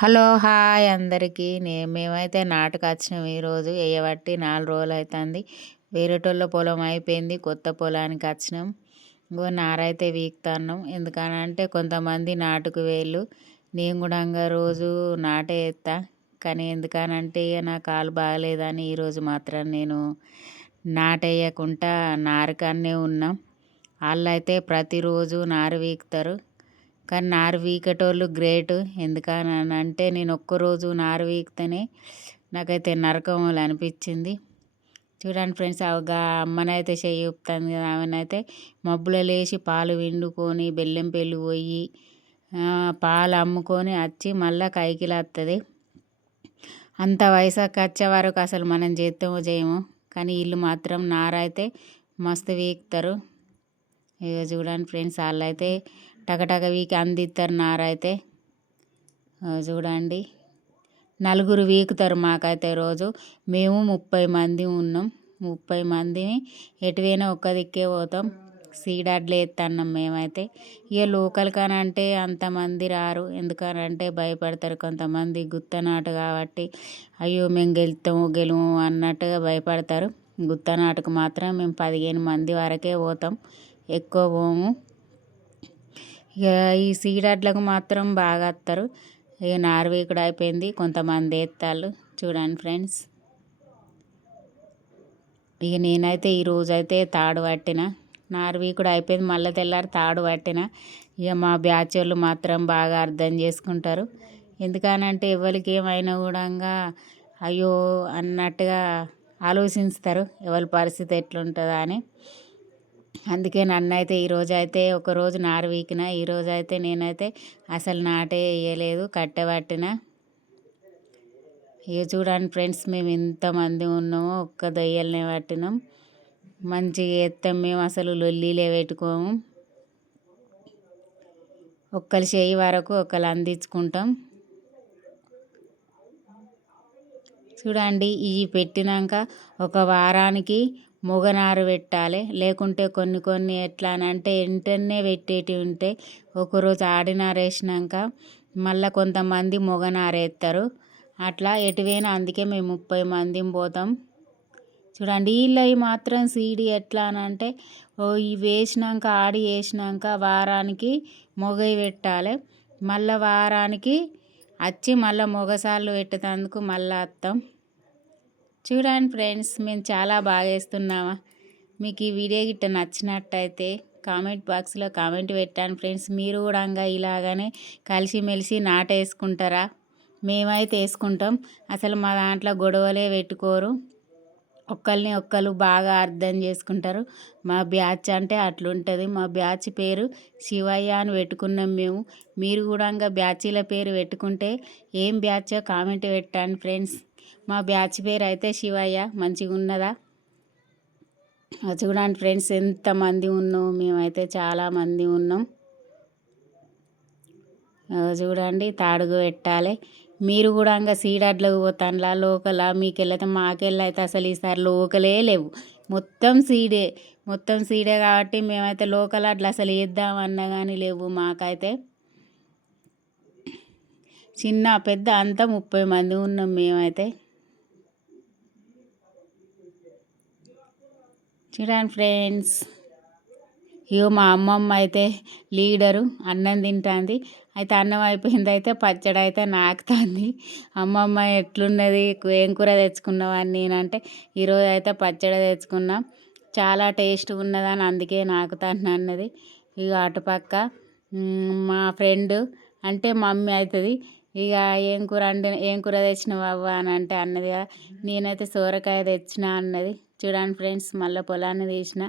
Hello hi అందరికీ మేమైతే నాటుకొచ్చినాం ఈరోజు వేయబట్టి 4 రోజులు అవుతుంది. వేరేటోళ్ళ పొలం అయిపోయింది, కొత్త పొలానికి వచ్చినాం. ఇంకో నారైతే వీకుతున్నాం. ఎందుకనంటే కొంతమంది నాటుకు వేళ్ళు, నేను కూడా రోజు నాటే వేస్తా. కానీ ఎందుకనంటే ఇక నా కాలు బాగలేదని ఈరోజు మాత్రం నేను నాటేయకుండా నారుకన్నే ఉన్నాం. వాళ్ళైతే ప్రతిరోజు నారు వీకుతారు. కానీ నారు వీకేటోళ్ళు గ్రేట్. ఎందుకనంటే నేను ఒక్కరోజు నారు వీకితేనే నాకైతే నరకం అనిపించింది. చూడండి ఫ్రెండ్స్, అవగా అమ్మనైతే చెయ్యి ఊపుతుంది కదా, ఆమెనైతే మబ్బులో లేచి పాలు పిండుకొని బెల్లం పెళ్ళి పోయి పాలు అమ్ముకొని వచ్చి మళ్ళీ కైకిలు వస్తుంది. అంత వయసుకి వచ్చే వరకు అసలు మనం చేస్తామో చేయమో, కానీ వీళ్ళు మాత్రం నారైతే మస్తు వీకుతారు. ఇక చూడండి ఫ్రెండ్స్, వాళ్ళైతే టకటక వీకి అందిస్తారు నారైతే. చూడండి, 4 వీకుతారు మాకైతే రోజు. మేము 30 మంది ఉన్నాం. 30 మందిని ఎటువైనా ఒక్క దిక్కే పోతాం. సీడాడ్లు వేస్తున్నాం మేమైతే. ఇక లోకల్ కానంటే అంతమంది రారు. ఎందుకనంటే భయపడతారు కొంతమంది, గుత్తనాటు కాబట్టి. అయ్యో మేము గెలుము అన్నట్టుగా భయపడతారు. గుత్తనాటుకు మాత్రం మేము 15 మంది వరకే పోతాం, ఎక్కువ పోము. ఇక ఈ సీడడ్లకు మాత్రం బాగా వస్తారు. ఇక నార్వేకుడు అయిపోయింది, కొంతమంది ఎత్తాళ్ళు. చూడండి ఫ్రెండ్స్, ఇక నేనైతే ఈరోజైతే తాడు పట్టిన. నార్వీకుడు అయిపోయింది, మళ్ళీ తెల్లారి తాడు పట్టిన. ఇక మా బ్యాచ్ వాళ్ళు మాత్రం బాగా అర్థం చేసుకుంటారు. ఎందుకనంటే ఎవరికి ఏమైనా కూడా అయ్యో అన్నట్టుగా ఆలోచిస్తారు, ఎవరి పరిస్థితి ఎట్లుంటుందా అని. అందుకే నన్ను అయితే ఈరోజు అయితే ఒకరోజు నారు వీకిన. ఈరోజు అయితే నేనైతే అసలు నాటే వేయలేదు, కట్టెబట్టిన. ఇక చూడండి ఫ్రెండ్స్, మేము ఎంతమంది ఉన్నామో ఒక్క దయ్యలనే పట్టినాం. మంచిగా వేస్తాం మేము, అసలు లొల్లిలే పెట్టుకోము. ఒక్కరి చేయి వరకు ఒకరు అందించుకుంటాం. చూడండి, ఇవి పెట్టినాక ఒక వారానికి మొగనారు పెట్టాలి. లేకుంటే కొన్ని ఎట్లా అని అంటే వెంటనే పెట్టేటివి ఉంటాయి. ఒకరోజు ఆడినారు వేసినాక మళ్ళీ కొంతమంది మొగనారు వేస్తారు. అట్లా ఎటువైనా అందుకే మేము 30 మందిని పోతాం. చూడండి, వీళ్ళవి మాత్రం సీడి ఎట్లా అని అంటే ఇవి వేసినాక ఆడి వేసినాక వారానికి మొగవి పెట్టాలి. మళ్ళీ వారానికి వచ్చి మళ్ళీ మొగసార్లు పెట్టేందుకు మళ్ళీ వస్తాం. చూడండి ఫ్రెండ్స్, మేము చాలా బాగా వేస్తున్నామా. మీకు ఈ వీడియో గిట్ట నచ్చినట్టయితే కామెంట్ బాక్స్లో కామెంట్ పెట్టండి ఫ్రెండ్స్. మీరు కూడా ఇలాగనే కలిసిమెలిసి నాటేసుకుంటారా? మేమైతే వేసుకుంటాం. అసలు మా దాంట్లో గొడవలే పెట్టుకోరు. ఒకళ్ళు బాగా అర్థం చేసుకుంటారు. మా బ్యాచ్ అంటే అట్లుంటుంది. మా బ్యాచ్ పేరు శివయ్య అని పెట్టుకున్నాం మేము. మీరు కూడా బ్యాచీల పేరు పెట్టుకుంటే ఏం బ్యాచో కామెంట్ పెట్టండి ఫ్రెండ్స్. మా బ్యాచ్ పేరు అయితే శివయ్య. మంచిగా ఉన్నదా? చూడండి ఫ్రెండ్స్, ఎంతమంది ఉన్నాం. మేమైతే చాలామంది ఉన్నాం. చూడండి, తాడుగు పెట్టాలి. మీరు కూడా సీడడ్లకు పోతానులా లోకలా. మీకెళ్ళైతే మాకెళ్ళైతే అసలు ఈసారి లోకలే లేవు, మొత్తం సీడే కాబట్టి మేమైతే లోకల్ అట్లా అసలు వేద్దామన్నా కానీ లేవు మాకైతే. చిన్న పెద్ద అంతా 30 మంది ఉన్నాం మేమైతే. చూడండి ఫ్రెండ్స్, ఇగో మా అమ్మమ్మ అయితే లీడరు అన్నం తింటుంది. అయితే అన్నం అయిపోయింది, అయితే పచ్చడి అయితే నాకుతుంది. అమ్మమ్మ ఎట్లున్నది, ఏం కూర తెచ్చుకున్నావు అని నేనంటే ఈరోజు అయితే పచ్చడి తెచ్చుకున్నాం, చాలా టేస్ట్ ఉన్నదని అందుకే నాకుతాను అన్నది. ఇక అటుపక్క మా ఫ్రెండ్ అంటే మమ్మీ అవుతుంది. ఇక ఏం కూర తెచ్చినావు అవ్వ అని అంటే అన్నది కదా. నేనైతే సోరకాయ తెచ్చిన అన్నది. చూడండి ఫ్రెండ్స్, మళ్ళీ పొలాన్ని తీసిన.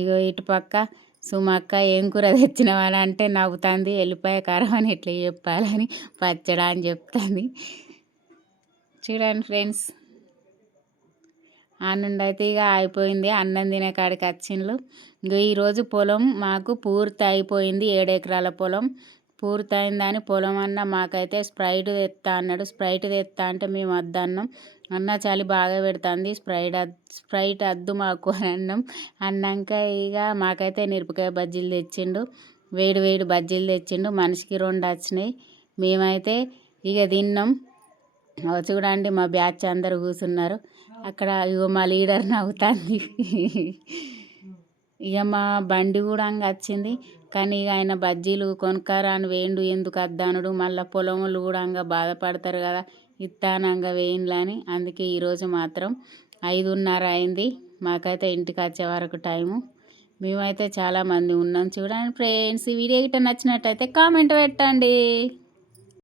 ఇగో ఇటుపక్క సుమక్క ఏం కూర తెచ్చినావని అంటే నవ్వుతుంది. ఎల్లిపాయ కారం అని ఎట్లా చెప్పాలని పచ్చడా అని చెప్తుంది. చూడండి ఫ్రెండ్స్, ఆనంద అయితే ఇక అయిపోయింది, అన్నం తినే కాడికి వచ్చిండ్రు. ఇంక ఈరోజు పొలం మాకు పూర్తి అయిపోయింది. 7 ఎకరాల పొలం పూర్తయిందని పొలం అన్న మాకైతే స్ప్రైట్ తెస్తా అన్నాడు. స్ప్రైట్ తెస్తా అంటే మేము వద్దన్నాం. అన్న చలి బాగా పెడుతుంది, స్ప్రైట్ వద్దు మాకు అని అన్నాం. అన్నాక ఇక మాకైతే మిరపకాయ బజ్జీలు తెచ్చిండు, వేడి బజ్జీలు తెచ్చిండు. మనిషికి 2 వచ్చినాయి. మేమైతే ఇక తిన్నాం. చూడండి మా బ్యాచ్ అందరు కూర్చున్నారు అక్కడ. ఇగో మా లీడర్ నవ్వుతుంది. ఇక మా బండి కూడా వచ్చింది, కానీ ఇక ఆయన బజ్జీలు కొనుక్కరాని వేయండు, ఎందుకు వద్దానుడు, మళ్ళీ పొలం వాళ్ళు కూడా బాధపడతారు కదా ఇత్తానంగా వేయండ్లని. అందుకే ఈరోజు మాత్రం 5:30 అయింది మాకైతే ఇంటికి వచ్చే వరకు టైము. మేమైతే చాలామంది ఉన్నాం. చూడండి ఫ్రెండ్స్, ఈ వీడియో గిట్ట నచ్చినట్టయితే కామెంట్ పెట్టండి.